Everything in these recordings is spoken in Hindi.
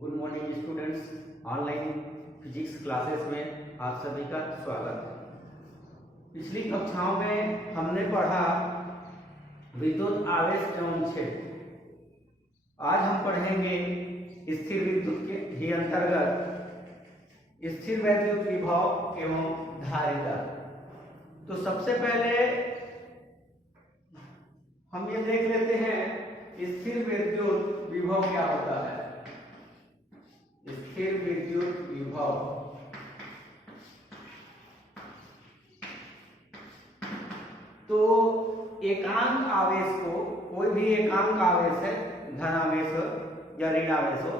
Good morning students, online physics classes में आप सभी का स्वागत है। पिछली कक्षाओं में हमने पढ़ा विद्युत आवेश एवं क्षेत्र। आज हम पढ़ेंगे स्थिर विद्युत के ही अंतर्गत स्थिर वैद्युत विभव एवं धारिता। तो सबसे पहले हम ये देख लेते हैं स्थिर विद्युत विभव क्या होता है। स्थिर विद्युत विभव तो एकांक आवेश को, कोई भी एकांक आवेश है, धन आवेश हो या ऋण आवेश हो,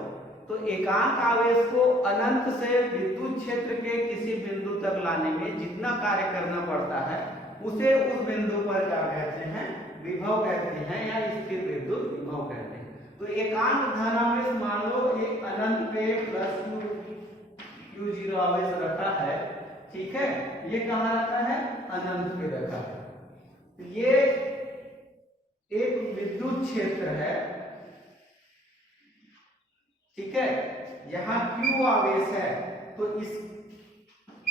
तो एकांक आवेश को अनंत से विद्युत क्षेत्र के किसी बिंदु तक लाने में जितना कार्य करना पड़ता है उसे उस बिंदु पर क्या कहते हैं, विभव कहते हैं या स्थिर विद्युत विभव कहते हैं। तो एकांक धन आवेश मान लो एक अनंत पे प्लस Q0 आवेश रखा है, ठीक है, ये कहाँ रखा है, अनंत पे रखा है। तो ये एक विद्युत क्षेत्र है, ठीक है, यहाँ Q आवेश है, तो इस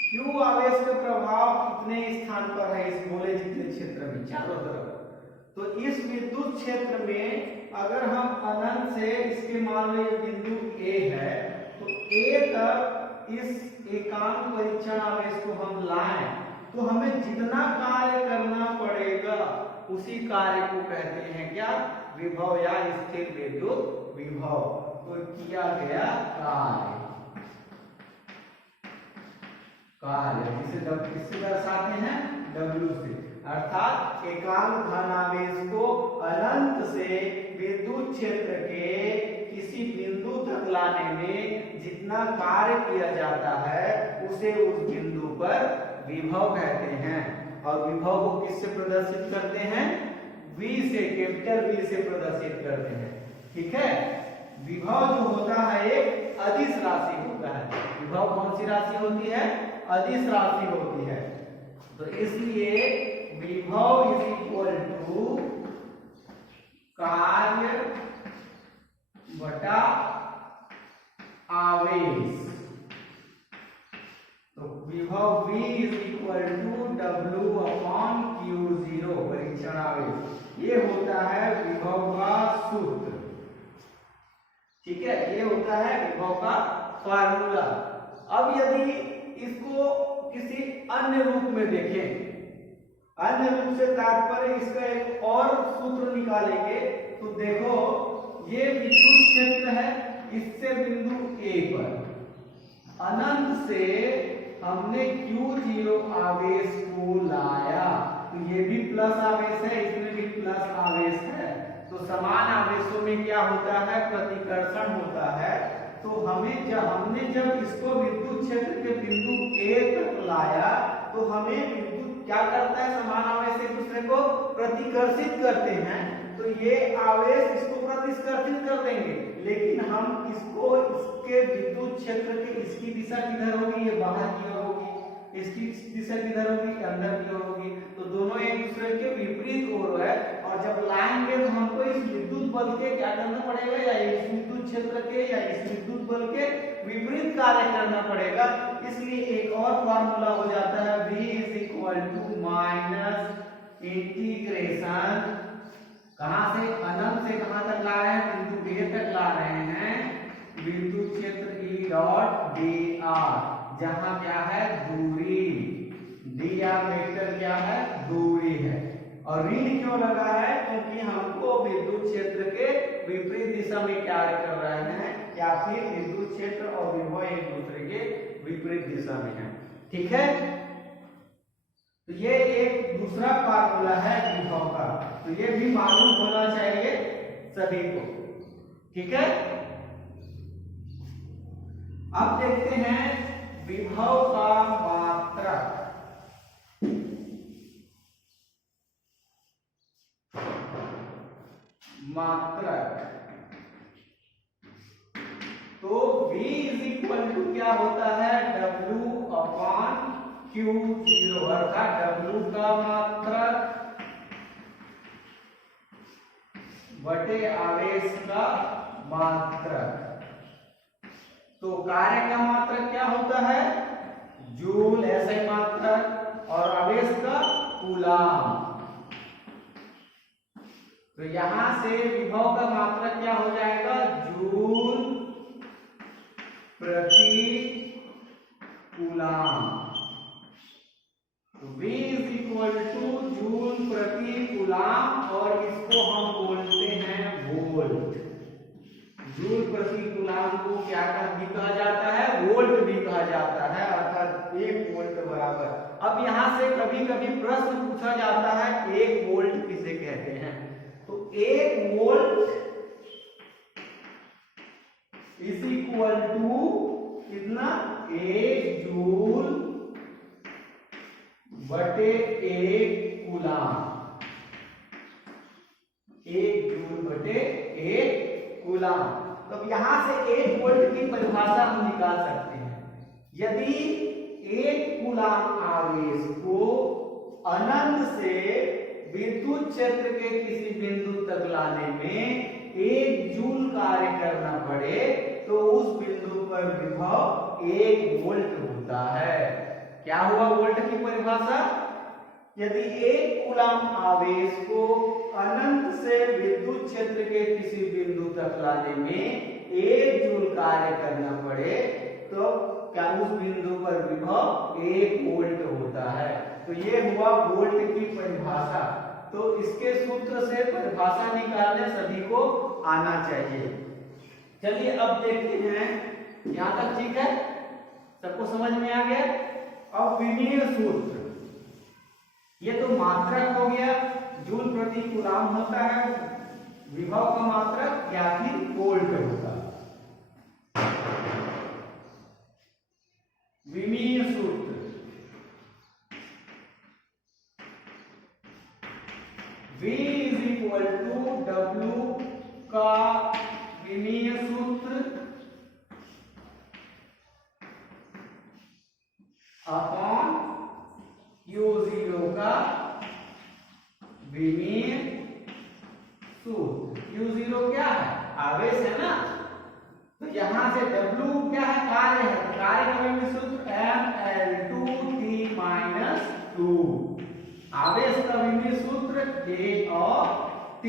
Q आवेश का प्रभाव कितने स्थान पर है इस गोले जितने क्षेत्र में, चारों तरफ। तो इस विद्युत क्षेत्र में अगर हम अनंत से इसके मान लो ये बिंदु A है, तो A तक इस एकांक परीक्षण आवेश को हम लाएं तो हमें जितना कार्य करना पड़ेगा उसी कार्य को कहते हैं क्या, विभव या स्थिर विद्युत विभव। तो किया गया कार्य जिसे दर्शाते हैं W से, अर्थात एकांक धन आवेश को अनंत से विद्युत क्षेत्र के किसी बिंदु तक लाने में जितना कार्य किया जाता है उसे उस बिंदु पर विभव कहते हैं। और विभव को किससे प्रदर्शित करते हैं, V से, कैपिटल V से प्रदर्शित करते हैं, ठीक है। विभव जो होता है एक अदिश राशि होता है। विभव कौन सी राशि होती है, अदिश राशि होती है। तो इसलिए विभव इज इक्वल टू कार्य बटा आवेश। तो विभव V is equal to W upon Q0 परीक्षण आवेश। ये होता है विभव का सूत्र, ठीक है, ये होता है विभव का फार्मूला। अब यदि इसको किसी अन्य रूप में देखें, अन्य रूप से तात्पर्य इसका एक और सूत्र निकालेंगे, तो देखो ये विद्युत क्षेत्र है, इससे बिंदु A पर अनंत से हमने Q0 आवेश को लाया, तो ये भी प्लस आवेश है, इसमें भी प्लस आवेश है। तो समान आवेशों में क्या होता है, प्रतिकर्षण होता है। तो हमने जब इसको विद्युत क्षेत्र के बिंदु A तक लाया तो हमें विद्युत क्या करता है, समान आवेश एक दूसरे को प्रतिकर्षित करते हैं, तो ये आवेश इसको प्रतिस्पर्शित कर देंगे। लेकिन हम इसको इसके विद्युत क्षेत्र के इसकी दिशा किधर होगी, ये बाहर की ओर होगी, इसकी दिशा किधर होगी, अंदर की ओर होगी। तो दोनों एक दूसरे के विपरीत ओर है, और जब लाएंगे तो हमको इस विद्युत बल के क्या करना पड़ेगा, या इस विद्युत क्षेत्र के या इस विद्युत बल के विपरीत कार्य करना पड़ेगा। इसलिए एक और फार्मूला हो जाता है V is equal to minus integration, कहां से, अनंत से कहां तक ला रहे हैं, बिंदु A तक ला रहे हैं, विद्युत क्षेत्र E डॉट dr, जहां क्या है, दूरी, dr वेक्टर क्या है, दूरी है। और ऋण क्यों लगा है, क्योंकि हमको विद्युत क्षेत्र के विपरीत दिशा में कार्य कर रहे हैं, या फिर विद्युत क्षेत्र और विभव एक दूसरे के विपरीत दिशा में है, ठीक है। तो ये एक दूसरा फार्मूला है विभव का, तो ये भी मालूम होना चाहिए सभी को, ठीक है। अब देखते हैं विभव का मात्रक। तो V इज इक्वल टू क्या होता है, W अपॉन Q0, अर्थात W का मात्रक बटे आवेश का मात्रक। तो कार्य का मात्रक क्या होता है? जूल SI मात्रक, और आवेश का कूलाम। तो यहां से विभव का मात्रक क्या हो जाएगा? जूल प्रति कूलाम। तो V is equal two joule प्रति कूलाम, और इसको हम बोलते हैं वोल्ट। जूल प्रति कूलाम को क्या भी कहा जाता है? वोल्ट भी कहा जाता है, अर्थात 1 वोल्ट बराबर। अब यहां से कभी कभी प्रश्न पूछा जाता है 1 वोल्ट किसे कहते हैं? तो 1 वोल्ट इज इक्वल टू कितना? 1 जूल बटे 1 कूलाम। 1 जूल बटे 1 कूलाम। तो यहां से 1 वोल्ट की परिभाषा हम निकाल सकते हैं। यदि 1 कूलाम आवेश को अनंत से विद्युत क्षेत्र के किसी बिंदु तक लाने में 1 जूल कार्य करना पड़े, तो उस बिंदु पर विभव 1 वोल्ट होता है। क्या हुआ वोल्ट की परिभाषा? यदि 1 कूलाम आवेश को अनंत से विद्युत क्षेत्र के किसी बिंदु तक लाने में 1 जूल कार्य करना पड़े, तो क्या उस बिंदु पर विभव 1 वोल्ट होता है। तो ये हुआ वोल्ट की परिभाषा। तो इसके सूत्र से परिभाषा निकालने सभी को आना चाहिए। चलिए अब देखते हैं, यहां तक ठीक है? सबको समझ में आ गया? अब विमीय सूत्र, ये तो मात्रक हो गया, जूल प्रति कूलाम होता है, विभव का मात्रक या फिर वोल्ट होता है। विमीय सूत्र, V is equal to W का विमीय सूत्र अपॉन Q0 का विमीय सूत्र। Q0 क्या है? आवेश है ना, तो यहां से W क्या है? कार्य है। कार्य का विमीय सूत्र mL2T-2। आवेश का विमीय सूत्र K और T।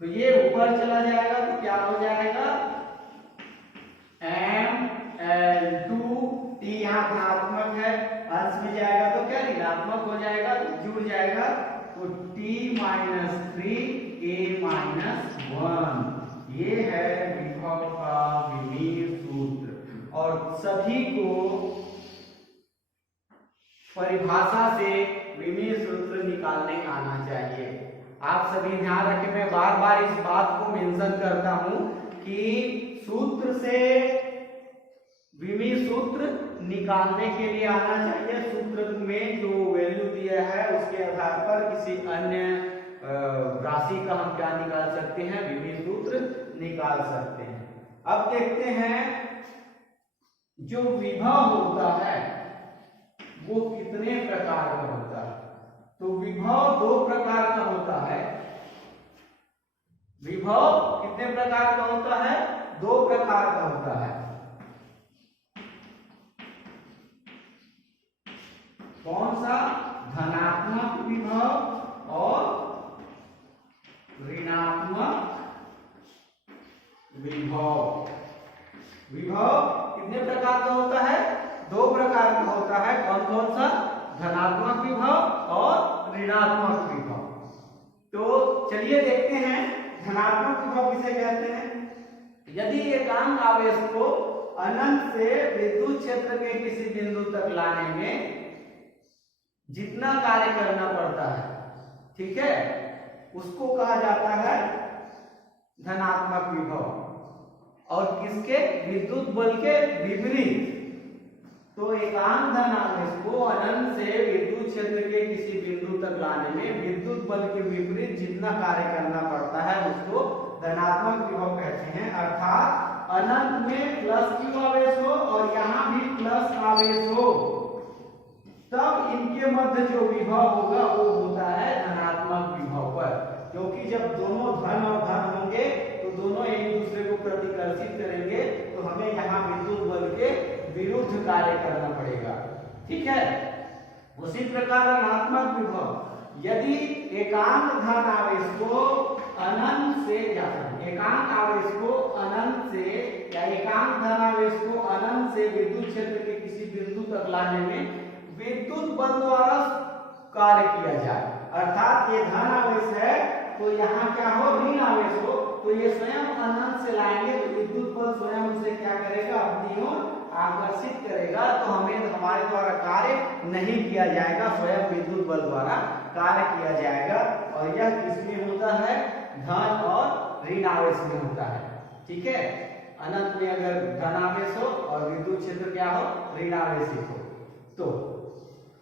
तो ये ऊपर चला जाएगा तो क्या हो जाएगा? mL2T, यहाँ धनात्मक है, अंश में जाएगा तो क्या ऋणात्मक हो जाएगा, तो जुड़ जाएगा, तो T-3 K-1। ये है विभव का विमीय सूत्र। और सभी को परिभाषा से विमीय सूत्र निकालने आना चाहिए। आप सभी ध्यान रखें, मैं बार बार इस बात को मेंशन करता हूं कि सूत्र से विमीय सूत्र निकालने के लिए आना चाहिए। सूत्र में जो वैल्यू दिया है उसके आधार पर किसी अन्य राशि का हम क्या निकाल सकते हैं? विमीय सूत्र निकाल सकते हैं। अब देखते हैं जो विभव होता है वो कितने प्रकार का होता है। तो विभव 2 प्रकार का होता है। विभव कितने प्रकार का होता है? 2 प्रकार का होता है। कौन सा? धनात्मक विभव और ऋणात्मक विभव। विभव कितने प्रकार का होता है? 2 प्रकार का होता है। कौन कौन सा? धनात्मक विभव और ऋणात्मक विभव। तो चलिए देखते हैं धनात्मक विभव किसे कहते हैं। यदि एकांक आवेश को अनंत से विद्युत क्षेत्र के किसी बिंदु तक लाने में जितना कार्य करना पड़ता है, ठीक है, उसको कहा जाता है धनात्मक विभव। और किसके? विद्युत बल के विपरीत। तो एकांक धन आवेश को अनंत से विद्युत क्षेत्र के किसी बिंदु तक लाने में विद्युत बल के विपरीत जितना कार्य करना पड़ता है उसको धनात्मक विभव कहते हैं। अर्थात अनंत में प्लस Q आवेश हो और यहाँ भी प्लस आवेश हो, तब इनके मध्य जो विभव होगा वो होता है धनात्मक विभव पर। क्योंकि जब दोनों धन और धन होंगे तो दोनों एक दूसरे को प्रतिकर्षित करेंगे, तो हमें यहाँ विरुद्ध कार्य करना पड़ेगा। ठीक है, उसी प्रकार ऋणात्मक विभव, यदि एकांक धन आवेश को अनंत से एकांक आवेश को अनंत से या एकांक धन आवेश को अनंत से विद्युत क्षेत्र के किसी बिंदु तक लाने में विद्युत बल द्वारा कार्य किया जाए, अर्थात ये धन आवेश है तो यहाँ क्या हो, ऋण आवेश हो, तो ये स्वयं अनंत से लाएंगे तो विद्युत बल स्वयं उसे क्या करेगा, अपनी ओर आकर्षित करेगा, तो हमें हमारे द्वारा कार्य नहीं किया जाएगा, स्वयं विद्युत बल द्वारा कार्य किया जाएगा। और यह किसमें होता है, धन और ऋण आवेश में होता है। ठीक है, अनंत में अगर धन आवेश हो और विद्युत क्षेत्र क्या हो, ऋण आवेशित हो।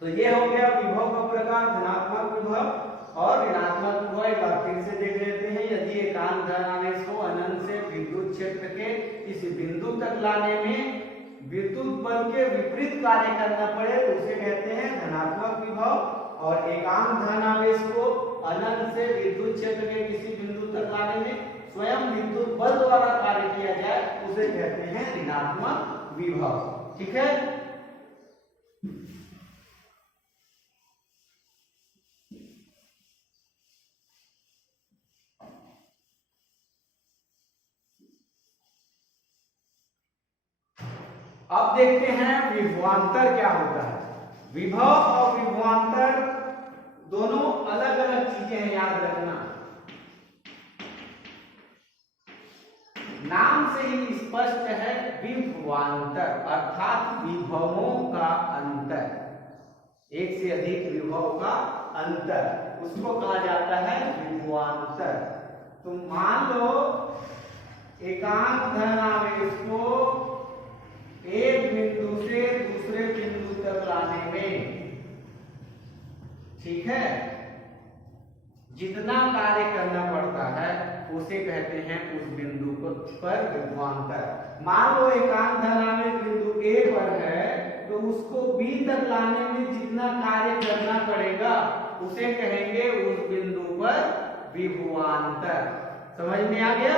तो ये हो गया विभव का प्रकार, धनात्मक विभव और ऋणात्मक विभव। एक बार फिर से देख लेते हैं, यदि एकांक धन आवेश को अनंत से विद्युत क्षेत्र के किसी बिंदु तक लाने में विद्युत बल के विपरीत कार्य करना पड़े तो उसे कहते हैं धनात्मक विभव, और एकांक धन आवेश को अनंत से विद्युत क्षेत्र के किसी बिंदु तक लाने में स्वयं विद्युत बल द्वारा कार्य किया जाए उसे कहते हैं ऋणात्मक विभव। ठीक है, अब देखते हैं विभवांतर क्या होता है। विभव और विभवांतर दोनों अलग अलग चीजें हैं, याद रखना। नाम से ही स्पष्ट है, विभवांतर अर्थात विभवों का अंतर, एक से अधिक विभव का अंतर, उसको कहा जाता है विभवांतर। तो मान लो एकांक धन आवेश को एक बिंदु से दूसरे बिंदु तक लाने में, ठीक है, जितना कार्य करना पड़ता है उसे कहते हैं उस बिंदु पर विभवांतर। मान लो एकांक धन आवेश बिंदु ए पर है तो उसको बी तक लाने में जितना कार्य करना पड़ेगा उसे कहेंगे उस बिंदु पर विभवांतर। समझ में आ गया,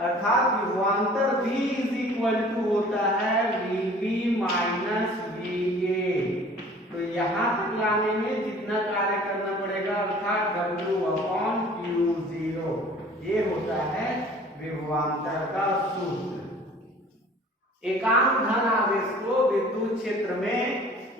अर्थात विभवांतर V इज इक्वल टू होता है VB माइनस VA। तो यहाँ तक लाने में जितना कार्य करना पड़ेगा अर्थात W अपॉन Q0, ये होता है विभवांतर का सूत्र। एकांक धन आवेश को विद्युत क्षेत्र में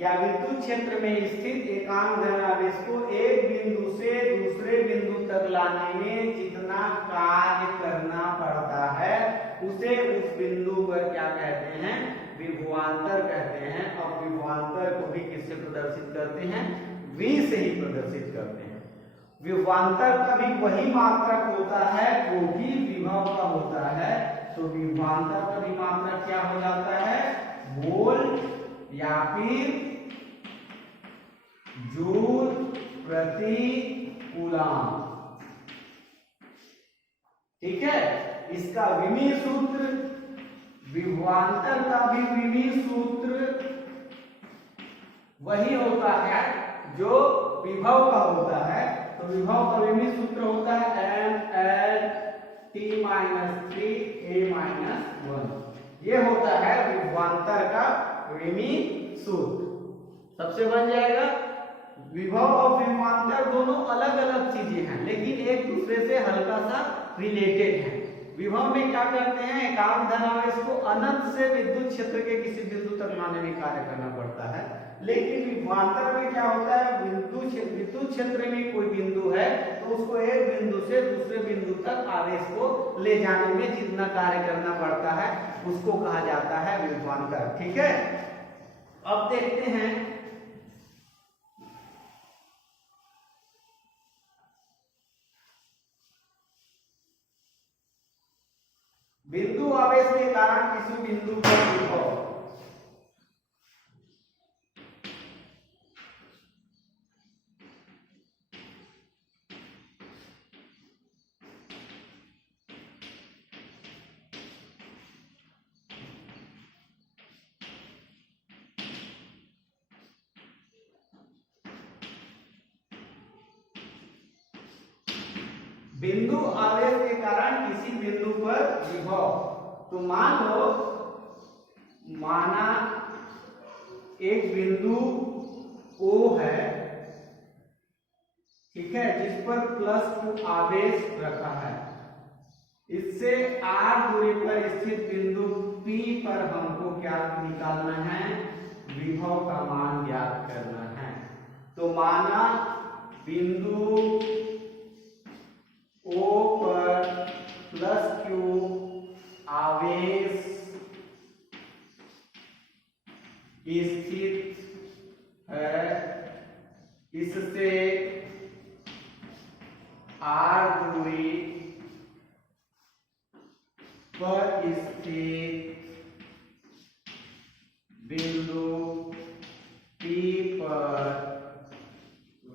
या विद्युत क्षेत्र में स्थित एकांक धन आवेश को एक बिंदु से दूसरे बिंदु तक लाने में जितना कार्य करना पड़ता है उसे उस बिंदु पर क्या कहते हैं, विभवांतर कहते हैं। और विभवांतर को भी किससे प्रदर्शित करते हैं, V से ही प्रदर्शित करते हैं। विभवांतर का भी वही मात्रक होता है वो भी विभव का होता है। तो विभवांतर का भी मात्रक क्या हो जाता है, वोल्ट या फिर जूल प्रति कूलम। ठीक है, इसका विमीय सूत्र, विभवांतर का भी विमीय सूत्र वही होता है जो विभव का होता है। तो विभव का विमीय सूत्र होता है m(L)T-3 a-1। ये होता है विभवांतर का विमीय सूत्र। सबसे बन जाएगा, विभव और विभवांतर दोनों अलग अलग चीजें हैं लेकिन एक दूसरे से हल्का सा रिलेटेड है। विभव में क्या करते हैं, एकांक धन आवेश को अनंत से विद्युत क्षेत्र के किसी बिंदु तक लाने में कार्य करना पड़ता है, लेकिन विभवांतर में क्या होता है, विद्युत क्षेत्र में कोई बिंदु है तो उसको एक बिंदु से दूसरे बिंदु तक आवेश को ले जाने में जितना कार्य करना पड़ता है उसको कहा जाता है विभवांतर। ठीक है, अब देखते हैं बिंदु आवेश के कारण किसी बिंदु पर विभव। बिंदु आवेश के कारण किसी बिंदु पर विभव। तो मान लो माना एक बिंदु O है, ठीक है, जिस पर +2 आवेश रखा है। इससे r दूरी पर स्थित बिंदु P पर हमको क्या निकालना है, विभव का मान ज्ञात करना है। तो माना बिंदु O पर +q आवेश स्थित है, इससे r दूरी पर स्थित बिंदु P पर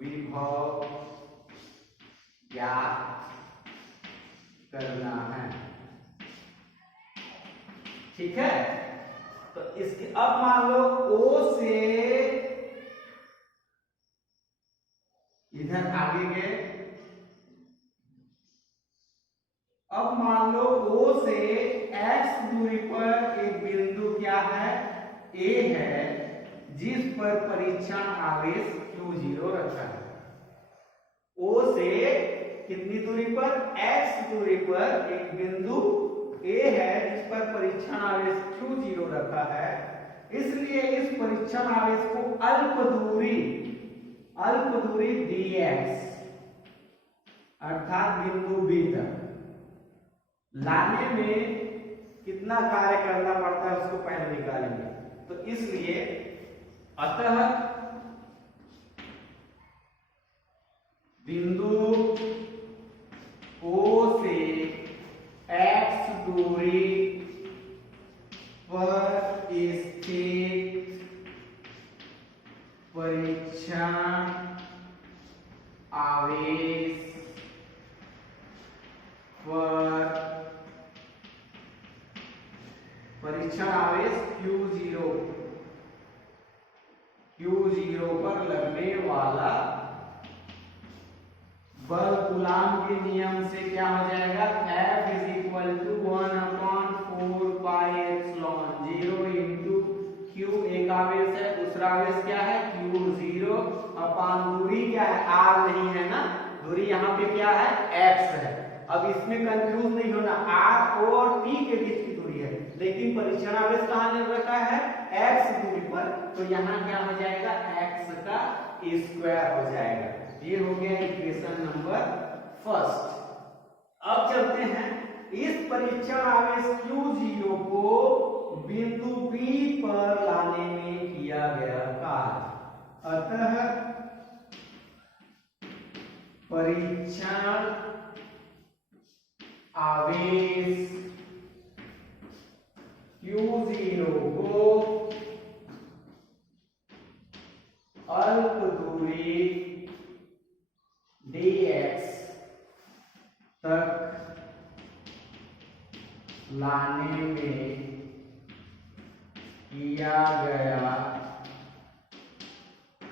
विभव ज्ञात करना है, ठीक है। तो इसके अब मान लो O से इधर आगे गए, अब मान लो O से x दूरी पर एक बिंदु क्या है, A है, जिस पर परीक्षण आवेश q0 रखा है। O से कितनी दूरी पर, x दूरी पर एक बिंदु A है जिस पर परीक्षण आवेश q0 रखा है। इसलिए इस परीक्षण आवेश को अल्प दूरी dx अर्थात बिंदु B तक लाने में कितना कार्य करना पड़ता है उसको पहले निकालेंगे। तो इसलिए अतः बिंदु O से x दूरी पर स्थित परीक्षण आवेश पर परीक्षण आवेश q0 पर लगने वाला बल कूलाम के नियम से क्या हो जाएगा, F = 1/4 पाई एप्सिलॉन 0 इंटू Q एक आवेश है, दूसरा आवेश क्या है q0 अपान दूरी क्या है, r नहीं है ना, दूरी यहाँ पे क्या है x है। अब इसमें कंफ्यूज नहीं होना, r और P के बीच की दूरी है, लेकिन परीक्षण आवेश कहाँ ले रखा है, x दूरी पर, तो यहाँ क्या हो जाएगा x का स्क्वायर हो जाएगा। ये हो गया इक्वेशन नंबर फर्स्ट। अब चलते हैं, इस परीक्षण आवेश q0 को बिंदु P पर लाने में किया गया कार्य। अतः परीक्षण आवेश q0 को अल्प दूरी dx तक लाने में किया गया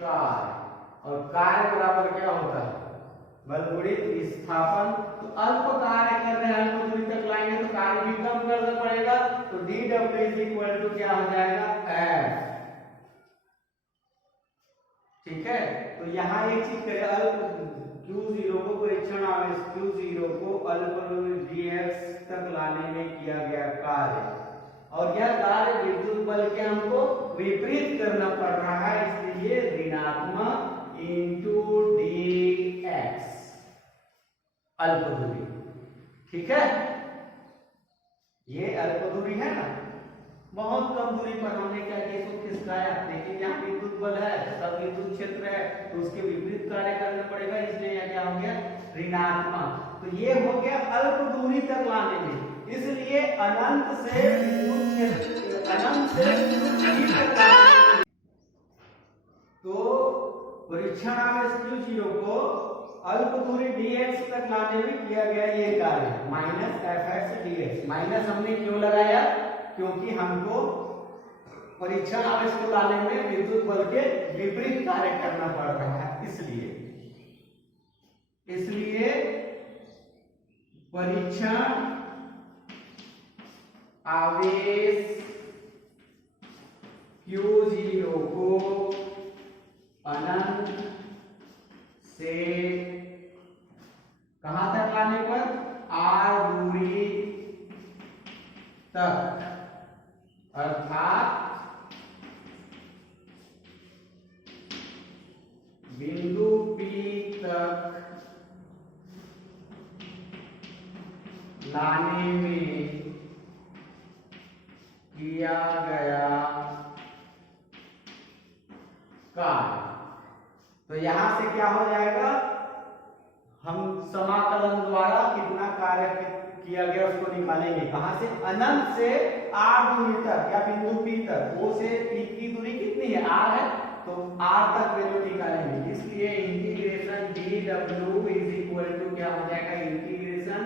कार्य। और कार्य बराबर क्या होता है, बलगुणित विस्थापन। तो अल्प कार्य कर रहे हैं, अल्प दूरी तक लाएंगे तो कार्य भी कम करना पड़ेगा, तो dw क्या हो जाएगा f, ठीक है। तो यहाँ एक चीज करें, अल्प q0 को परीक्षण आवेश q0 को अल्प दूरी dx तक लाने में किया गया कार्य, और यह कार्य विद्युत बल के हमको विपरीत करना पड़ रहा है, इसलिए ऋणात्मक इंटू dx अल्प दूरी, ठीक है। ये अल्प दूरी है ना, बहुत कम दूरी पर हमने क्या किया, इसको खिसकाया, लेकिन यहाँ विद्युत बल है, सब विद्युत क्षेत्र है, तो उसके विपरीत कार्य करना पड़ेगा, इसलिए यह क्या हो गया ऋणात्मक। तो ये हो गया अल्प दूरी तक लाने में, इसलिए अनंत से विद्युत क्षेत्र, अनंत से विद्युत तक लाने में, तो परीक्षण आवेश q0 को अल्प दूरी dx तक लाने में किया गया ये कार्य -fx dx। माइनस हमने क्यों लगाया, क्योंकि हमको परीक्षण आवेश को लाने में विद्युत बल के विपरीत कार्य करना पड़ रहा है, इसलिए परीक्षण आवेश Q0 को अनंत से कहां तक लाने पर, R दूरी तक, अर्थात बिंदु P तक लाने में किया गया कार्य। तो यहां से क्या हो जाएगा, हम समाकलन द्वारा कितना कार्य किया गया उसको निकालेंगे। कहां से, अनंत से R दूरी तक या बिंदु P तक। O से P की दूरी कितनी है, R है, तो R तक वैल्यू निकालेंगे। इसलिए integration dw is equal to क्या हो जाएगा, इंटीग्रेशन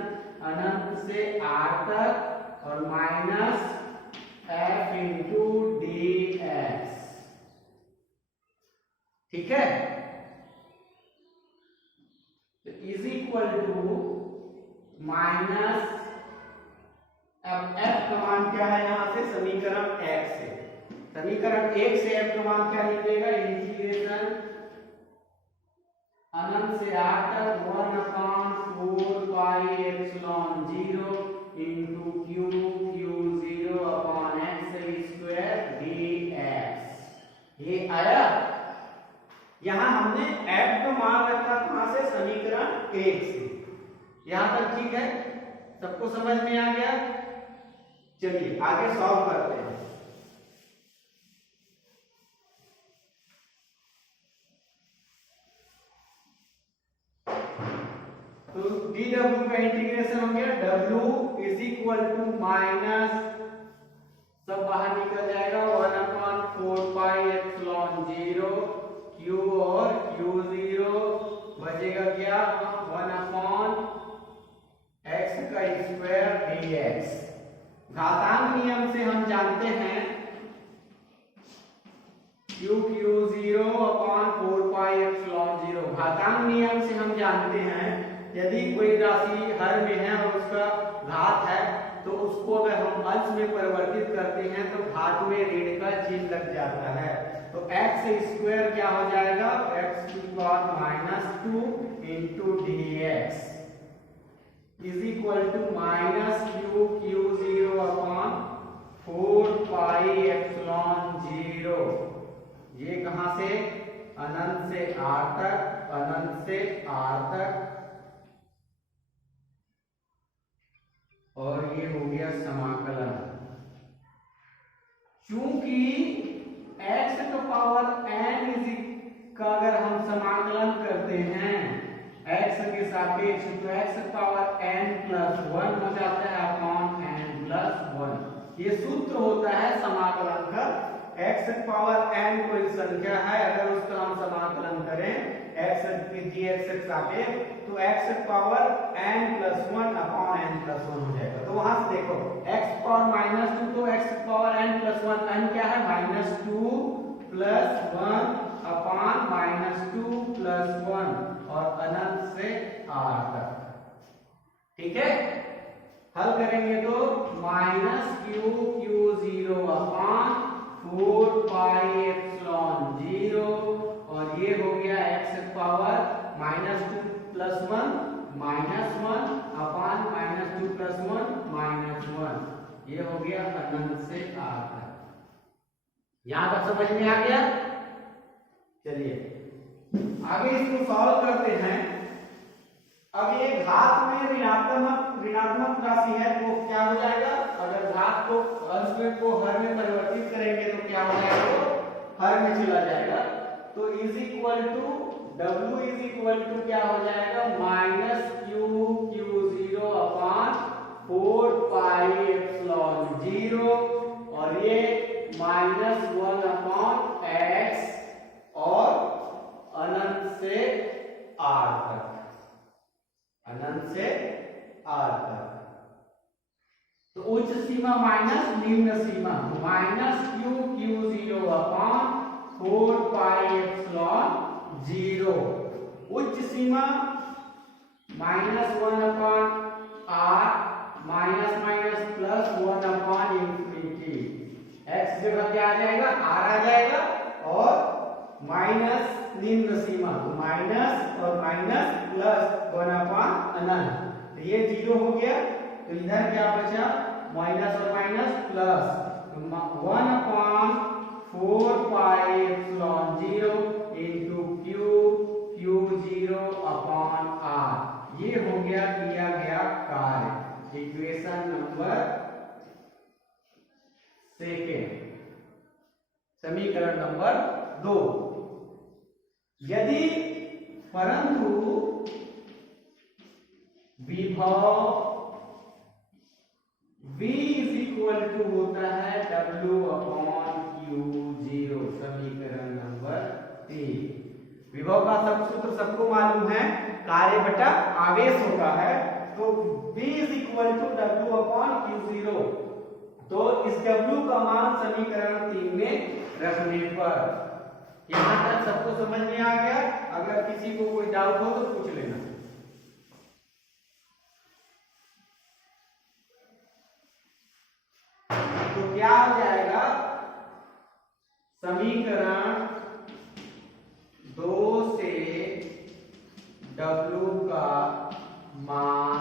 अनंत से R तक और माइनस f इंटू dx। ठीक है, तो इज इक्वल टू माइनस, अब f का मान क्या है, यहां से समीकरण 1 से, समीकरण 1 से f का मान क्या निकलेगा, इंटीग्रेशन अनंत से R तक 1/4 पाई epsilon 0 into q q0 upon x square dx। ये आया। यहां हमने f का मान रखा कहां से, समीकरण 1 से। यहां तक ठीक है, सबको समझ में आ गया। चलिए आगे सॉल्व करते हैं। तो dw का इंटीग्रेशन हो गया, w is equal to minus, सब बाहर निकल जाएगा, 1/4 पाई एप्सिलॉन 0 q और q0 बचेगा क्या, 1/x का स्क्वायर dx। घातांक नियम से हम जानते हैं q0 अपॉन 4 पाई एप्सिलॉन 0। घातांक नियम से हम जानते हैं यदि कोई राशि हर में है और उसका घात है तो उसको अगर हम अंश में परिवर्तित करते हैं तो घात में ऋण का चिन्ह लग जाता है। तो x स्क्वायर क्या हो जाएगा, x की power -2 into dx is equal to minus q0 upon 4 pi epsilon 0। ये कहां से, अनंत से R तक, अनंत से R तक, और ये हो गया समाकलन। चूंकि x का पावर n का अगर हम समाकलन करते हैं x के सापेक्ष, तो x का पावर n प्लस 1 हो जाता है अपॉन n प्लस 1। ये सूत्र होता है समाकलन का। x का पावर n कोई संख्या है, अगर उसका हम समाकलन करें x की dx के सापेक्ष, तो x का power n plus 1 upon n plus 1 हो जाएगा। तो वहां से देखो x पावर -2, तो x का पावर n प्लस 1, n क्या है, -2 प्लस 1 अपॉन -2 प्लस 1 और अनंत से R तक। ठीक है, हल करेंगे तो -q0 अपॉन 4 पाई एप्सिलॉन 0 और ये हो गया x power -2 plus 1 -1 upon -2 plus 1 -1। ये हो गया अनंत से R तक। यहां तक समझ में आ गया। चलिए आगे इसको सॉल्व करते हैं। अब ये घात में ऋणात्मक राशि है तो क्या हो जाएगा, अगर घात को अंश में को हर में परिवर्तित करेंगे तो क्या हो जाएगा, वो हर में चला जाएगा। तो is equal to w is equal to क्या हो जाएगा, -q0 अपॉन 4 पाई एप्सिलॉन 0 और ये -1 अपॉन x और अनंत से R तक, अनंत से R तक। तो उच्च सीमा माइनस निम्न सीमा, -q0 अपॉन 4 पाई एप्सिलॉन 0। उच्च सीमा -1 upon R minus plus 1 upon infinity. x जगह क्या आ जाएगा, आर आ जाएगा, और माइनस निम्न सीमा, तो माइनस और माइनस प्लस 1 अनंत, तो ये 0 हो गया। तो इधर क्या बचा, माइनस और माइनस प्लस 1/4 पाई epsilon 0 into Q, Q 0/r। ये हो गया किया गया कार्य, इक्वेशन नंबर 2, समीकरण नंबर 2। यदि परंतु विभव V होता है W/Q0, समीकरण नंबर 3। विभव का सब सूत्र सबको मालूम है, कार्य बटा आवेश होता है, तो V W/Q0। तो इस W का मान समीकरण 3 में रखने पर, यहां तक सबको समझ में आ गया। अगर किसी को कोई डाउट हो तो पूछ लेना। तो क्या हो जाएगा, समीकरण 2 से W का मान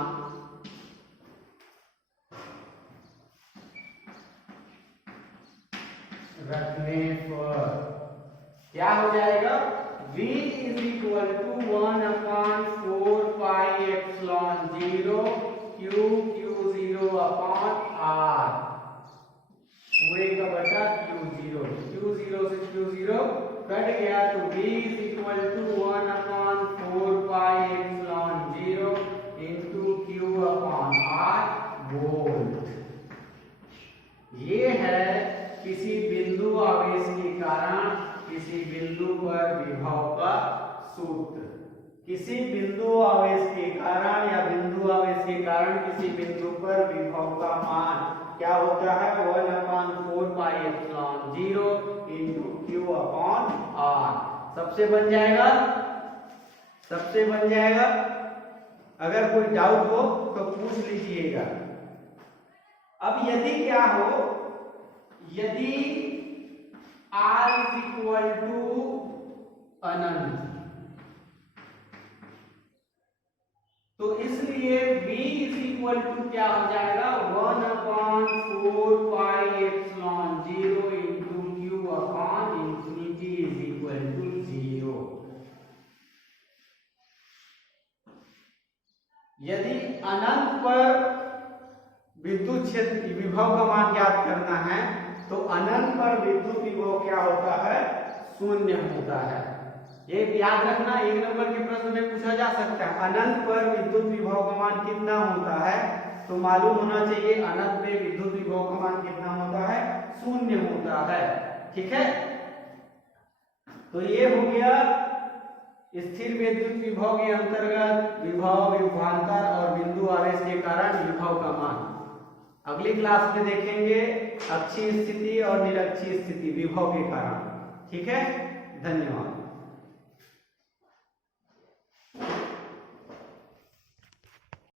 रखने पर क्या हो जाएगा, V = 1/4 पाई एप्सिलॉन 0 Q, Q0/R, पूरे का बटा Q0, Q0 से Q0 कट गया, तो V = 1/4 पाई एप्सिलॉन 0 इंटू Q/R वोल्ट। ये है किसी बिंदु आवेश के कारण किसी बिंदु पर विभव का सूत्र। किसी बिंदु आवेश के कारण या बिंदु आवेश के कारण किसी बिंदु पर विभव का मान क्या होता है, 1/4 पाई एप्सिलॉन 0 इंटू Q/R। सबसे बन जाएगा, सबसे बन जाएगा। अगर कोई डाउट हो तो पूछ लीजिएगा। अब यदि क्या हो, यदि R = अनंत, तो इसलिए V क्या हो जाएगा, 1/4 पाई एप्सिलॉन 0 इंटू Q/∞ = 0। यदि अनंत पर विद्युत क्षेत्र विभव का मान ज्ञात करना है, तो अनंत पर विद्युत विभव क्या होता है, 0 होता है। ये याद रखना, 1 नंबर के प्रश्न में पूछा जा सकता है, अनंत पर विद्युत विभव का मान कितना होता है, तो मालूम होना चाहिए अनंत में विद्युत विभव का मान कितना होता है, 0 होता है। ठीक है, तो ये हो गया स्थिर विद्युत विभव के अंतर्गत विभव, विभवांतर और बिंदु आवेश के कारण विभव का मान। अगली क्लास में देखेंगे अक्षीय स्थिति और निरक्षीय स्थिति विभव के कारण। ठीक है, धन्यवाद।